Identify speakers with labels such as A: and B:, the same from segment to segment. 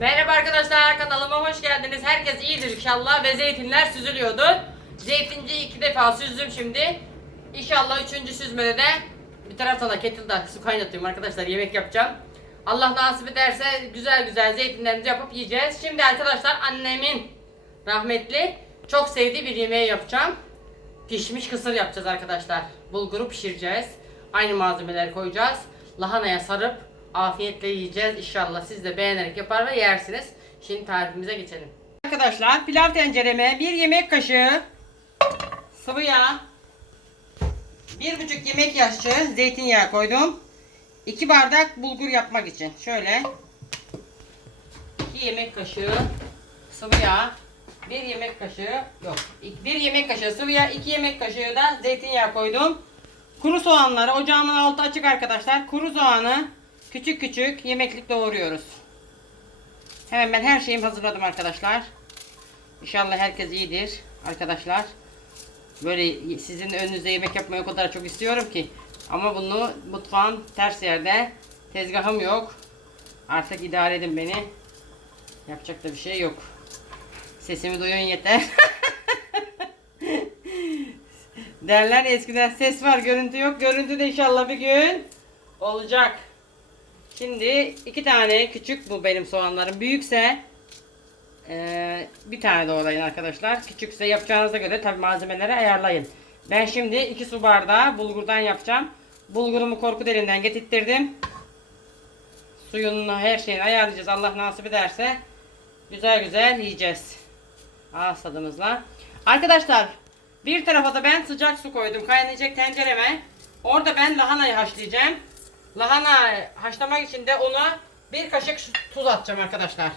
A: Merhaba arkadaşlar kanalıma hoş geldiniz. Herkes iyidir inşallah ve zeytinler süzülüyordu. Zeytinci iki defa süzdüm şimdi. İnşallah üçüncü süzmede de bir taraftan da kettle'da su kaynatıyorum arkadaşlar yemek yapacağım. Allah nasip ederse güzel güzel zeytinlerimizi yapıp yiyeceğiz. Şimdi arkadaşlar annemin rahmetli çok sevdiği bir yemeği yapacağım. Pişmiş kısır yapacağız arkadaşlar. Bulguru pişireceğiz. Aynı malzemeleri koyacağız. Lahanaya sarıp afiyetle yiyeceğiz. İnşallah siz de beğenerek yapar ve yersiniz. Şimdi tarifimize geçelim. Arkadaşlar pilav tencereme bir yemek kaşığı sıvı yağ, bir buçuk yemek kaşığı zeytinyağı koydum. 2 bardak bulgur yapmak için. Şöyle 2 yemek kaşığı sıvı yağ, 1 yemek kaşığı yok. 1 yemek kaşığı sıvı yağ, 2 yemek kaşığı da zeytinyağı koydum. Kuru soğanları ocağımın altı açık arkadaşlar. Kuru soğanı küçük küçük yemeklik doğruyoruz. Hemen ben her şeyimi hazırladım arkadaşlar. İnşallah herkes iyidir arkadaşlar. Böyle sizin önünüzde yemek yapmayı o kadar çok istiyorum ki. Ama bunu mutfağın ters yerde. Tezgahım yok. Artık idare edin beni. Yapacak da bir şey yok. Sesimi duyun yeter. Derler eskiden ses var görüntü yok. Görüntü de inşallah bir gün olacak. Şimdi iki tane küçük bu benim soğanlarım. Büyükse eee, bir tane doğrayın arkadaşlar. Küçükse yapacağınıza göre tabi malzemeleri ayarlayın. Ben şimdi iki su bardağı bulgurdan yapacağım. Bulgurumu korku deliğinden getirttirdim. Suyunu her şeyini ayarlayacağız. Allah nasip ederse güzel güzel yiyeceğiz. Ağız tadımızla. Arkadaşlar bir tarafa da ben sıcak su koydum kaynayacak tencereme. Orada ben lahanayı haşlayacağım. Lahana haşlamak için de ona bir kaşık tuz atacağım arkadaşlar.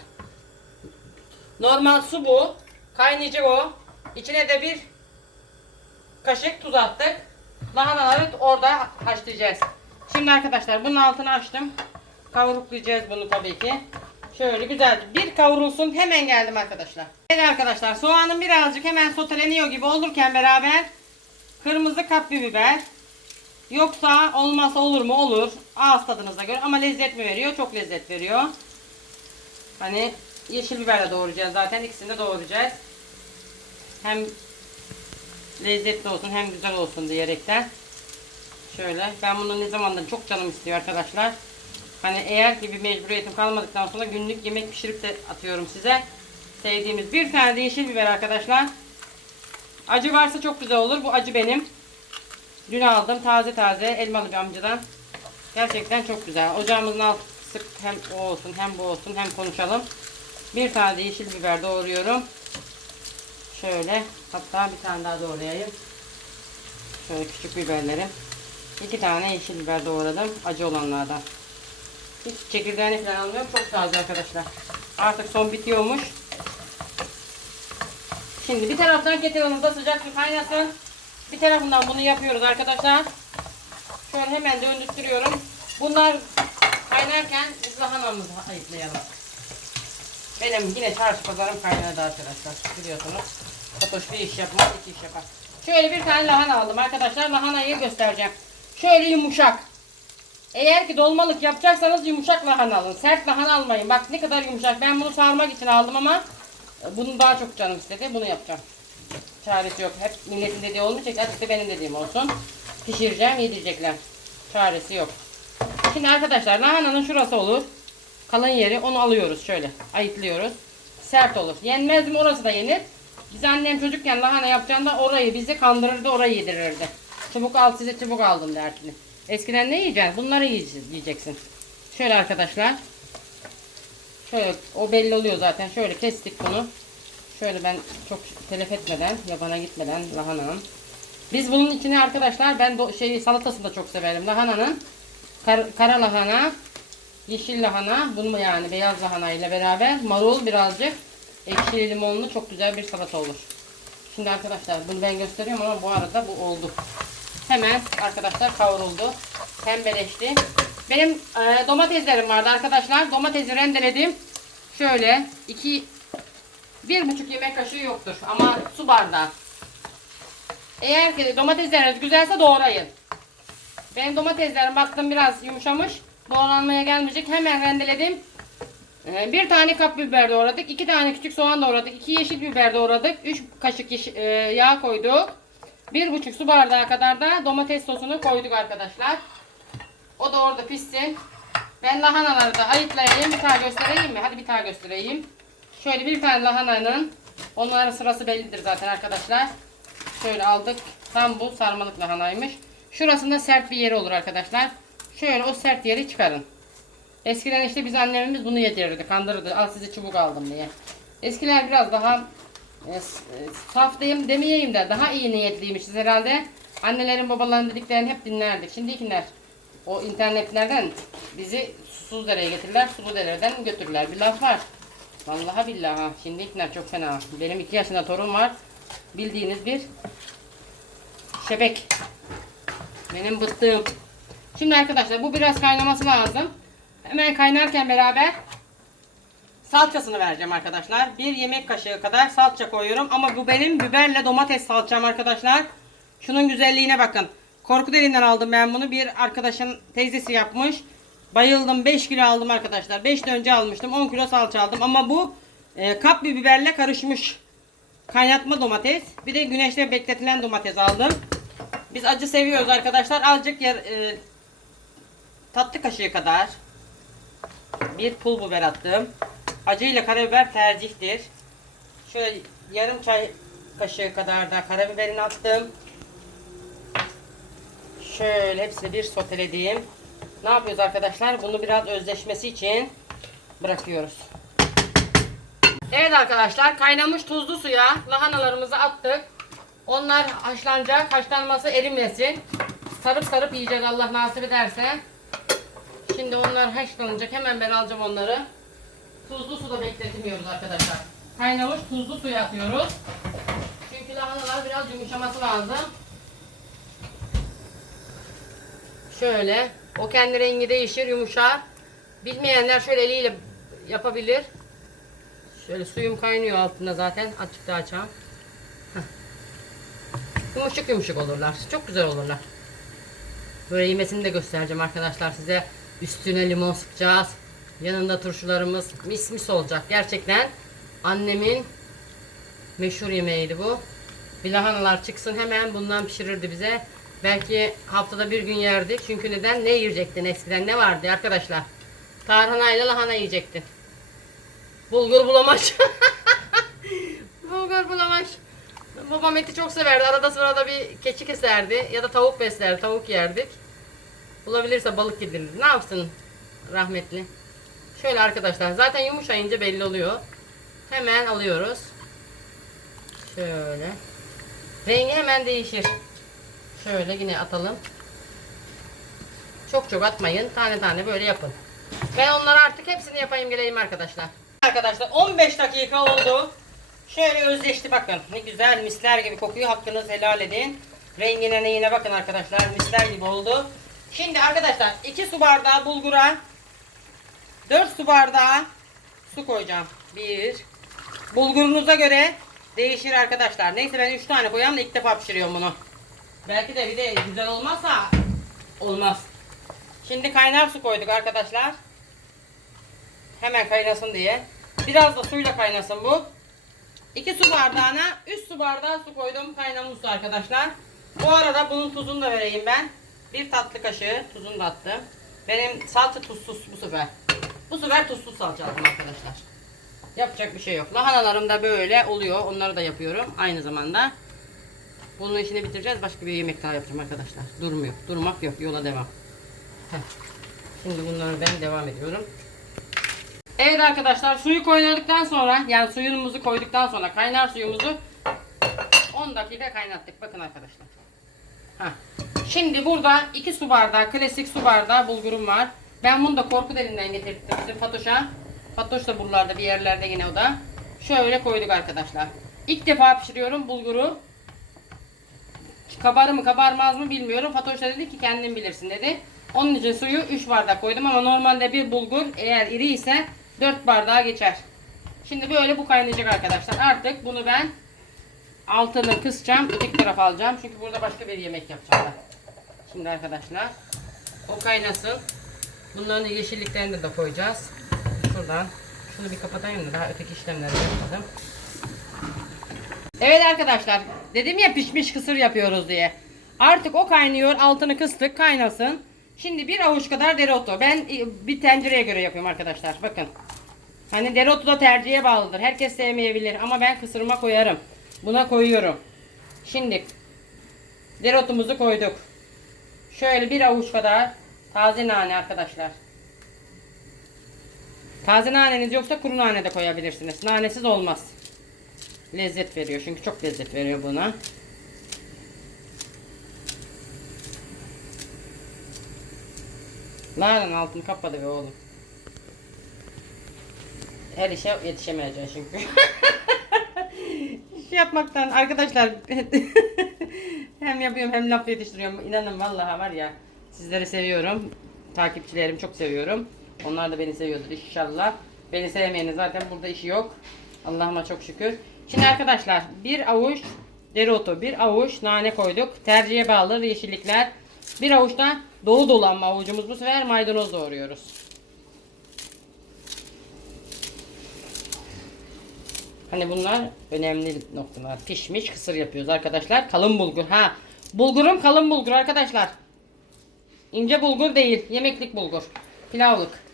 A: Normal su bu. Kaynayacak o. İçine de bir kaşık tuz attık. Lahanaları orada haşlayacağız. Şimdi arkadaşlar bunun altını açtım. Kavruklayacağız bunu tabii ki. Şöyle güzel bir kavrulsun. Hemen geldim arkadaşlar. Evet arkadaşlar soğanın birazcık hemen soteleniyor gibi olurken beraber kırmızı kapya biber. Yoksa olmazsa olur mu? Olur. Ağız tadınıza göre ama lezzet mi veriyor? Çok lezzet veriyor. Hani yeşil biberle doğrayacağız zaten. ikisini de doğrayacağız. Hem lezzetli olsun hem güzel olsun diyerekten. Şöyle ben bunu ne zamandır çok canım istiyor arkadaşlar. Hani eğer ki bir mecburiyetim kalmadıktan sonra günlük yemek pişirip de atıyorum size. Sevdiğimiz bir tane de yeşil biber arkadaşlar. Acı varsa çok güzel olur. Bu acı benim. Dün aldım taze taze elmalı bir amcadan. Gerçekten çok güzel. Ocağımızın altı hem o olsun hem bu olsun hem konuşalım. Bir tane de yeşil biber doğruyorum. Şöyle hatta bir tane daha doğrayayım. Şöyle küçük biberlerim. İki tane yeşil biber doğradım. Acı olanlardan. Hiç çekirdeğini falan almıyorum. Çok taze arkadaşlar. Artık son bitiyormuş. Şimdi bir taraftan kettle'ımızda sıcak su kaynasın. Bir tarafından bunu yapıyoruz arkadaşlar. Şöyle hemen döndürtüyorum. Bunlar kaynarken biz lahanamızı ayıklayalım. Benim yine çarşı pazarım kaynadı arkadaşlar. Biliyorsunuz. Fatoş bir iş yapmaz, iki iş yapar. Şöyle bir tane lahana aldım arkadaşlar. Lahanayı göstereceğim. Şöyle yumuşak. Eğer ki dolmalık yapacaksanız yumuşak lahana alın. Sert lahana almayın. Bak ne kadar yumuşak. Ben bunu sarmak için aldım ama bunu daha çok canım istedi. Bunu yapacağım. Çaresi yok. Hep milletin dediği olmayacak. Azıcık da benim dediğim olsun. Pişireceğim, yedirecekler. Çaresi yok. Şimdi arkadaşlar lahananın şurası olur. Kalın yeri onu alıyoruz şöyle. Ayıklıyoruz. Sert olur. Yenmez mi orası da yenir. Biz annem çocukken lahana yapacağında orayı bizi kandırırdı orayı yedirirdi. Çubuk al size çubuk aldım derdi. Eskiden ne yiyeceksin? Bunları yiyece- yiyeceksin. Şöyle arkadaşlar. Şöyle o belli oluyor zaten. Şöyle kestik bunu. Şöyle ben çok telef etmeden, yabana gitmeden lahananın. Biz bunun içine arkadaşlar ben do- şey salatasını da çok severim. Lahananın kar- kara lahana, yeşil lahana, bunu yani beyaz lahana ile beraber marul birazcık ekşili limonlu çok güzel bir salata olur. Şimdi arkadaşlar bunu ben gösteriyorum ama bu arada bu oldu. Hemen arkadaşlar kavruldu. Pembeleşti. Benim e, domateslerim vardı arkadaşlar. Domatesi rendeledim. Şöyle iki bir buçuk yemek kaşığı yoktur ama su bardağı. Eğer ki domatesleriniz güzelse doğrayın. Benim domateslerim baktım biraz yumuşamış. Doğranmaya gelmeyecek. Hemen rendeledim. Ee, bir tane kap biber doğradık. iki tane küçük soğan doğradık. iki yeşil biber doğradık. Üç kaşık e, yağ koyduk. Bir buçuk su bardağı kadar da domates sosunu koyduk arkadaşlar. O da orada pişsin. Ben lahanaları da ayıtlayayım. Bir tane göstereyim mi? Hadi bir tane göstereyim. Şöyle bir tane lahananın. Onların sırası bellidir zaten arkadaşlar. Şöyle aldık. Tam bu sarmalık lahanaymış. Şurasında sert bir yeri olur arkadaşlar. Şöyle o sert yeri çıkarın. Eskiden işte biz annemimiz bunu yedirirdi. Kandırırdı. Al size çubuk aldım diye. Eskiler biraz daha e, e, saf diyeyim demeyeyim de daha iyi niyetliymişiz herhalde. Annelerin babaların dediklerini hep dinlerdik. Şimdikiler o internetlerden bizi susuz dereye getirirler, sulu dereden götürürler. Bir laf var. Vallahi billahi ha. Şimdikiler çok fena. Benim iki yaşında torun var. Bildiğiniz bir şebek. Benim bıttığım. Şimdi arkadaşlar bu biraz kaynaması lazım. Hemen kaynarken beraber salçasını vereceğim arkadaşlar. Bir yemek kaşığı kadar salça koyuyorum. Ama bu benim biberle domates salçam arkadaşlar. Şunun güzelliğine bakın. Korkuteli'nden aldım ben bunu. Bir arkadaşın teyzesi yapmış. Bayıldım. 5 kilo aldım arkadaşlar. 5 önce almıştım. 10 kilo salça aldım. Ama bu e, kap bir biberle karışmış. Kaynatma domates. Bir de güneşte bekletilen domates aldım. Biz acı seviyoruz arkadaşlar. Azıcık yer, e, tatlı kaşığı kadar bir pul biber attım. Acı ile karabiber tercihtir. Şöyle yarım çay kaşığı kadar da karabiberini attım. Şöyle hepsini bir soteledim. Ne yapıyoruz arkadaşlar? Bunu biraz özleşmesi için bırakıyoruz. Evet arkadaşlar kaynamış tuzlu suya lahanalarımızı attık. Onlar haşlanacak. Haşlanması erimesin. Sarıp sarıp yiyecek Allah nasip ederse. Şimdi onlar haşlanacak. Hemen ben alacağım onları. Tuzlu suda bekletmiyoruz arkadaşlar. Kaynamış tuzlu suya atıyoruz. Çünkü lahanalar biraz yumuşaması lazım. Şöyle. O kendi rengi değişir, yumuşar. Bilmeyenler şöyle eliyle yapabilir. Şöyle suyum kaynıyor altında zaten. Açık da açalım. Yumuşak yumuşak olurlar. Çok güzel olurlar. Böyle yemesini de göstereceğim arkadaşlar size. Üstüne limon sıkacağız. Yanında turşularımız mis mis olacak. Gerçekten annemin meşhur yemeğiydi bu. Bir çıksın hemen bundan pişirirdi bize. Belki haftada bir gün yerdik. Çünkü neden? Ne yiyecektin eskiden? Ne vardı arkadaşlar? Tarhanayla lahana yiyecektin. Bulgur bulamaç. Bulgur bulamaç. Babam eti çok severdi. Arada sırada bir keçi keserdi. Ya da tavuk beslerdi. Tavuk yerdik. Bulabilirse balık yedirirdi. Ne yapsın rahmetli? Şöyle arkadaşlar. Zaten yumuşayınca belli oluyor. Hemen alıyoruz. Şöyle. Rengi hemen değişir. Şöyle yine atalım. Çok çok atmayın. Tane tane böyle yapın. Ben onları artık hepsini yapayım geleyim arkadaşlar. Arkadaşlar 15 dakika oldu. Şöyle özleşti bakın. Ne güzel misler gibi kokuyor. Hakkınız helal edin. Rengine neyine bakın arkadaşlar. Misler gibi oldu. Şimdi arkadaşlar 2 su bardağı bulgura 4 su bardağı su koyacağım. 1 Bulgurunuza göre değişir arkadaşlar. Neyse ben 3 tane koyacağım da ilk defa pişiriyorum bunu. Belki de bir de güzel olmazsa olmaz. Şimdi kaynar su koyduk arkadaşlar. Hemen kaynasın diye. Biraz da suyla kaynasın bu. 2 su bardağına 3 su bardağı su koydum. Kaynamış su arkadaşlar. Bu arada bunun tuzunu da vereyim ben. Bir tatlı kaşığı tuzunu da attım. Benim salça tuzsuz bu sefer. Bu sefer tuzsuz salça aldım arkadaşlar. Yapacak bir şey yok. Lahanalarım da böyle oluyor. Onları da yapıyorum aynı zamanda. Bunun işini bitireceğiz. Başka bir yemek daha yapacağım arkadaşlar. Durmuyor. Durmak yok. Yola devam. Heh. Şimdi bunları ben devam ediyorum. Evet arkadaşlar suyu koyduktan sonra yani suyumuzu koyduktan sonra kaynar suyumuzu 10 dakika kaynattık. Bakın arkadaşlar. Heh. Şimdi burada 2 su bardağı klasik su bardağı bulgurum var. Ben bunu da korku delinden getirdim bizim Fatoş'a. Fatoş da buralarda bir yerlerde yine o da. Şöyle koyduk arkadaşlar. İlk defa pişiriyorum bulguru. Kabarır mı kabarmaz mı bilmiyorum. Fatoş da dedi ki kendin bilirsin dedi. Onun için suyu 3 bardak koydum ama normalde bir bulgur eğer iri ise 4 bardağa geçer. Şimdi böyle bu kaynayacak arkadaşlar. Artık bunu ben altını kısacağım. İki taraf alacağım. Çünkü burada başka bir yemek yapacağım. Şimdi arkadaşlar o kaynasın. Bunların yeşilliklerini de koyacağız. Şuradan Şunu bir kapatayım da daha öteki işlemleri yapmadım. Evet arkadaşlar dedim ya pişmiş kısır yapıyoruz diye. Artık o kaynıyor altını kıstık kaynasın. Şimdi bir avuç kadar dereotu. Ben e, bir tencereye göre yapıyorum arkadaşlar. Bakın. Hani dereotu da tercihe bağlıdır. Herkes sevmeyebilir ama ben kısırıma koyarım. Buna koyuyorum. Şimdi dereotumuzu koyduk. Şöyle bir avuç kadar taze nane arkadaşlar. Taze naneniz yoksa kuru nane de koyabilirsiniz. Nanesiz olmaz. Lezzet veriyor çünkü çok lezzet veriyor buna. Nereden altını kapadı be oğlum. Her işe yetişemeyeceğiz çünkü. İş yapmaktan arkadaşlar hem yapıyorum hem laf yetiştiriyorum. İnanın vallahi var ya sizleri seviyorum. Takipçilerim çok seviyorum. Onlar da beni seviyordur inşallah. Beni sevmeyenin zaten burada işi yok. Allah'ıma çok şükür. Şimdi arkadaşlar bir avuç dereotu, bir avuç nane koyduk. Tercihe bağlı yeşillikler. Bir avuç da dolu dolu ama avucumuz bu sefer maydanoz doğruyoruz. Hani bunlar önemli noktalar. Pişmiş kısır yapıyoruz arkadaşlar. Kalın bulgur. Ha. Bulgurum kalın bulgur arkadaşlar. İnce bulgur değil. Yemeklik bulgur. Pilavlık.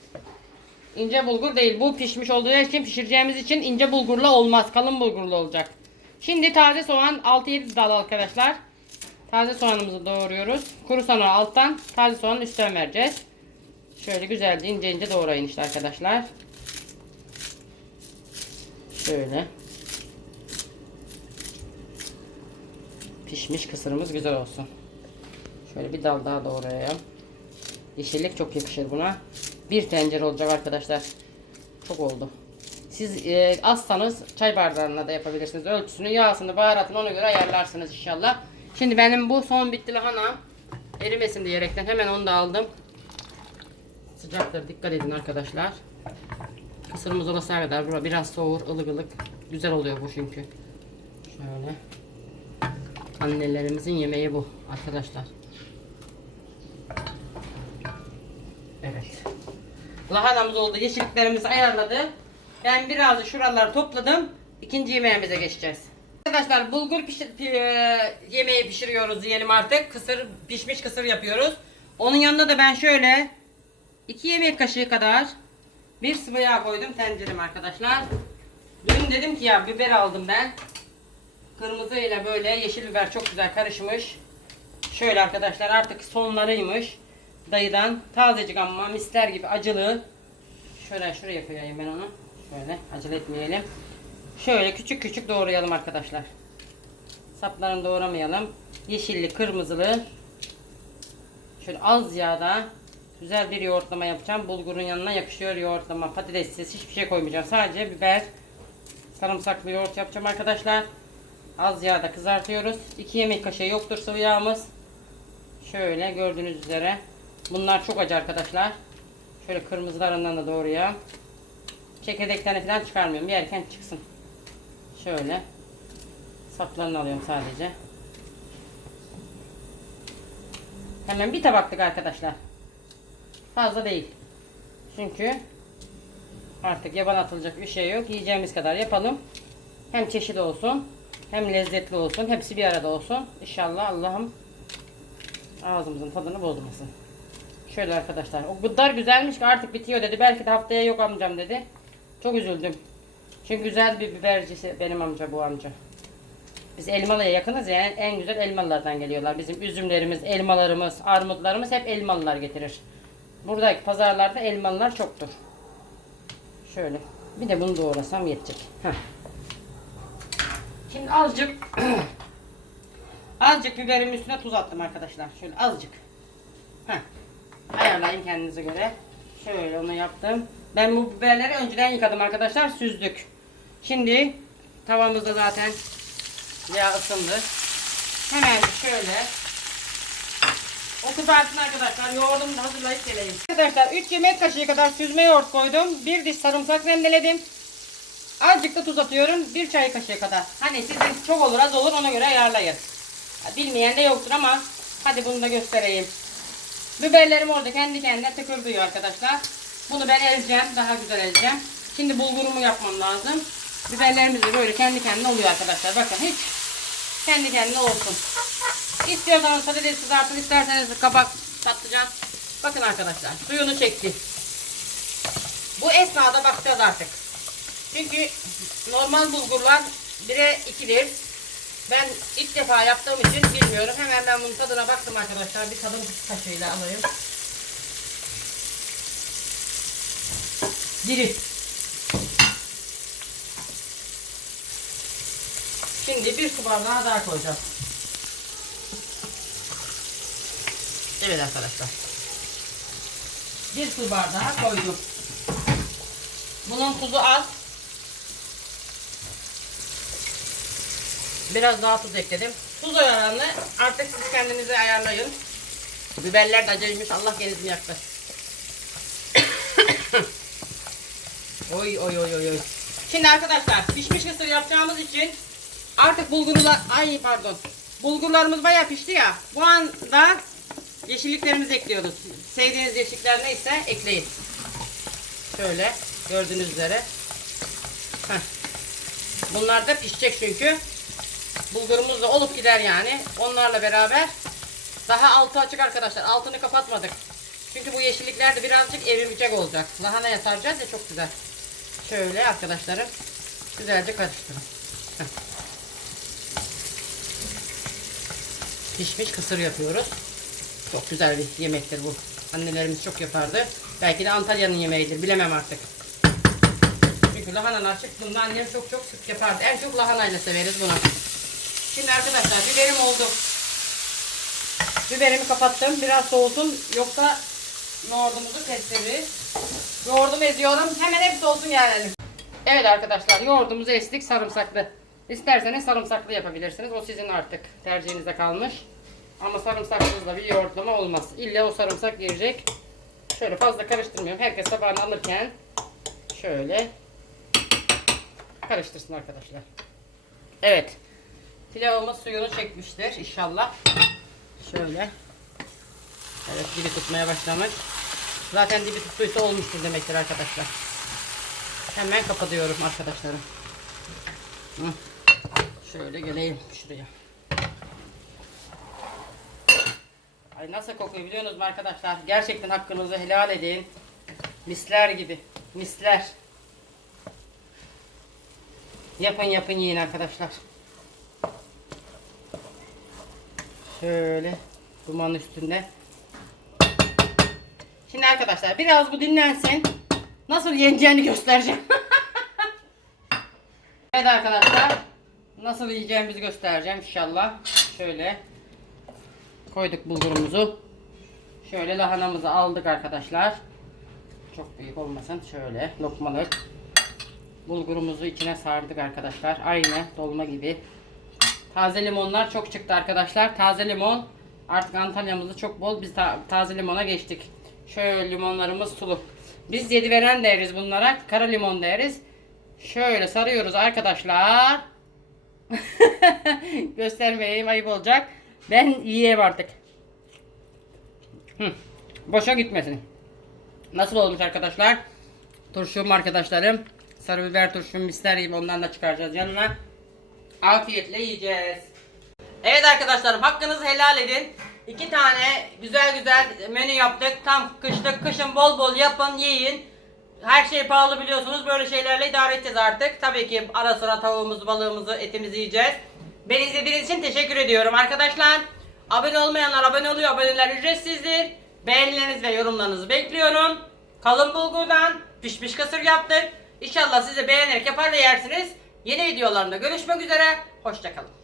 A: İnce bulgur değil. Bu pişmiş olduğu için pişireceğimiz için ince bulgurla olmaz. Kalın bulgurlu olacak. Şimdi taze soğan 6-7 dal arkadaşlar. Taze soğanımızı doğruyoruz. Kuru soğanı alttan, taze soğanı üstten vereceğiz. Şöyle güzelce ince ince doğrayın işte arkadaşlar. Şöyle. Pişmiş kısırımız güzel olsun. Şöyle bir dal daha doğrayalım. Yeşillik çok yakışır buna. Bir tencere olacak arkadaşlar. Çok oldu. Siz e, azsanız çay bardağına da yapabilirsiniz. Ölçüsünü, yağsını, baharatını ona göre ayarlarsınız inşallah. Şimdi benim bu son bitti lahana erimesin diyerekten hemen onu da aldım. Sıcaktır dikkat edin arkadaşlar. Kısırımız olası kadar bura biraz soğur ılık ılık. Güzel oluyor bu çünkü. Şöyle. Annelerimizin yemeği bu arkadaşlar. Evet. Lahanamız oldu. Yeşilliklerimizi ayarladı. Ben biraz şuraları topladım. İkinci yemeğimize geçeceğiz. Arkadaşlar bulgur pişir, pi- e, yemeği pişiriyoruz diyelim artık. Kısır pişmiş kısır yapıyoruz. Onun yanında da ben şöyle 2 yemek kaşığı kadar bir sıvı yağ koydum tencerem arkadaşlar. Dün dedim ki ya biber aldım ben. Kırmızı ile böyle yeşil biber çok güzel karışmış. Şöyle arkadaşlar artık sonlarıymış. Dayıdan tazecik ama misler gibi acılı. Şöyle şuraya koyayım ben onu. Şöyle acele etmeyelim. Şöyle küçük küçük doğrayalım arkadaşlar. Saplarını doğramayalım. Yeşilli, kırmızılı. Şöyle az yağda güzel bir yoğurtlama yapacağım. Bulgurun yanına yakışıyor yoğurtlama. Patatessiz hiçbir şey koymayacağım. Sadece biber, sarımsaklı yoğurt yapacağım arkadaşlar. Az yağda kızartıyoruz. 2 yemek kaşığı yoktur sıvı yağımız. Şöyle gördüğünüz üzere. Bunlar çok acı arkadaşlar. Şöyle kırmızılarından da doğruya. Çekirdeklerini falan çıkarmıyorum. Yerken çıksın. Şöyle. Saplarını alıyorum sadece. Hemen bir tabaklık arkadaşlar. Fazla değil. Çünkü artık yaban atılacak bir şey yok. Yiyeceğimiz kadar yapalım. Hem çeşit olsun. Hem lezzetli olsun. Hepsi bir arada olsun. İnşallah Allah'ım ağzımızın tadını bozmasın. Şöyle arkadaşlar. O kadar güzelmiş ki artık bitiyor dedi. Belki de haftaya yok amcam dedi. Çok üzüldüm. Çünkü güzel bir bibercisi benim amca bu amca. Biz Elmalı'ya yakınız ya en- en güzel Elmalılardan geliyorlar. Bizim üzümlerimiz, elmalarımız, armutlarımız hep Elmalılar getirir. Buradaki pazarlarda Elmalılar çoktur. Şöyle. Bir de bunu doğrasam yetecek. Heh. Şimdi azıcık azıcık biberimin üstüne tuz attım arkadaşlar. Şöyle azıcık. Heh. Ayarlayın kendinize göre. Şöyle onu yaptım. Ben bu biberleri önceden yıkadım arkadaşlar. Süzdük. Şimdi tavamızda zaten yağ ısındı. Hemen şöyle o kızarsın arkadaşlar. Yoğurdumu da hazırlayıp geleyim. Arkadaşlar 3 yemek kaşığı kadar süzme yoğurt koydum. Bir diş sarımsak rendeledim. Azıcık da tuz atıyorum. Bir çay kaşığı kadar. Hani sizin çok olur az olur ona göre ayarlayın. Bilmeyen de yoktur ama hadi bunu da göstereyim. Biberlerim orada kendi kendine tıkırdıyor arkadaşlar. Bunu ben ezeceğim. Daha güzel ezeceğim. Şimdi bulgurumu yapmam lazım. Biberlerimiz de böyle kendi kendine oluyor arkadaşlar. Bakın hiç kendi kendine olsun. İstiyorsanız patates kızartın, isterseniz kabak patlıcan. Bakın arkadaşlar suyunu çekti. Bu esnada bakacağız artık. Çünkü normal bulgurlar 1'e 2'dir. Ben ilk defa yaptığım için bilmiyorum. Hemen ben bunun tadına baktım arkadaşlar. Bir tadım kaşığıyla alayım. Diri. Şimdi bir su bardağı daha koyacağım. Evet arkadaşlar. Bir su bardağı koydum. Bunun tuzu az. Biraz daha tuz ekledim. Tuz oranını artık siz kendinize ayarlayın. Biberler de acıymış. Allah genizini yaktı. oy oy oy oy oy. Şimdi arkadaşlar pişmiş kısır yapacağımız için artık bulgurlar ay pardon. Bulgurlarımız bayağı pişti ya. Bu anda yeşilliklerimizi ekliyoruz. Sevdiğiniz yeşillikler neyse ekleyin. Şöyle gördüğünüz üzere. Heh. Bunlar da pişecek çünkü. Bulgurumuz da olup gider yani. Onlarla beraber daha altı açık arkadaşlar. Altını kapatmadık. Çünkü bu yeşillikler de birazcık erimeyecek olacak. Lahanaya saracağız ya çok güzel. Şöyle arkadaşlarım. Güzelce karıştırın. Pişmiş kısır yapıyoruz. Çok güzel bir yemektir bu. Annelerimiz çok yapardı. Belki de Antalya'nın yemeğidir. Bilemem artık. Çünkü lahanalar çıktığında annem çok çok sık yapardı. En çok lahanayla severiz bunu. Şimdi arkadaşlar biberim oldu. Biberimi kapattım. Biraz soğusun. Yoksa yoğurdumuzu kestiririz. Yoğurdumu eziyorum. Hemen hepsi olsun gelelim. Evet arkadaşlar yoğurdumuzu estik sarımsaklı. İsterseniz sarımsaklı yapabilirsiniz. O sizin artık tercihinize kalmış. Ama sarımsaksız da bir yoğurtlama olmaz. İlla o sarımsak girecek. Şöyle fazla karıştırmıyorum. Herkes tabağını alırken şöyle karıştırsın arkadaşlar. Evet. Pilavımız suyunu çekmiştir inşallah. Şöyle. Evet dibi tutmaya başlamış. Zaten dibi tuttuysa olmuştur demektir arkadaşlar. Hemen kapatıyorum arkadaşlarım. Şöyle geleyim şuraya. Ay nasıl kokuyor biliyorsunuz mu arkadaşlar? Gerçekten hakkınızı helal edin. Misler gibi. Misler. Yapın yapın yiyin arkadaşlar. Şöyle duman üstünde. Şimdi arkadaşlar biraz bu dinlensin. Nasıl yeneceğini göstereceğim. evet arkadaşlar. Nasıl yiyeceğimizi göstereceğim inşallah. Şöyle koyduk bulgurumuzu. Şöyle lahanamızı aldık arkadaşlar. Çok büyük olmasın. Şöyle lokmalık. Bulgurumuzu içine sardık arkadaşlar. Aynı dolma gibi. Taze limonlar çok çıktı arkadaşlar. Taze limon artık Antalya'mızda çok bol. Biz ta- taze limona geçtik. Şöyle limonlarımız sulu. Biz yedi veren deriz bunlara. Kara limon deriz. Şöyle sarıyoruz arkadaşlar. Göstermeyeyim ayıp olacak. Ben yiyeyim artık. Hı. Boşa gitmesin. Nasıl olmuş arkadaşlar? Turşum arkadaşlarım. Sarı biber turşum ister gibi ondan da çıkaracağız yanına. Afiyetle yiyeceğiz. Evet arkadaşlarım hakkınızı helal edin. İki tane güzel güzel menü yaptık. Tam kışlık kışın bol bol yapın yiyin. Her şey pahalı biliyorsunuz. Böyle şeylerle idare edeceğiz artık. Tabii ki ara sıra tavuğumuzu, balığımızı, etimizi yiyeceğiz. Beni izlediğiniz için teşekkür ediyorum arkadaşlar. Abone olmayanlar abone oluyor. Aboneler ücretsizdir. Beğenileriniz ve yorumlarınızı bekliyorum. Kalın bulgurdan pişmiş kısır yaptık. İnşallah siz beğenerek yapar ve yersiniz. Yeni videolarımda görüşmek üzere. Hoşçakalın.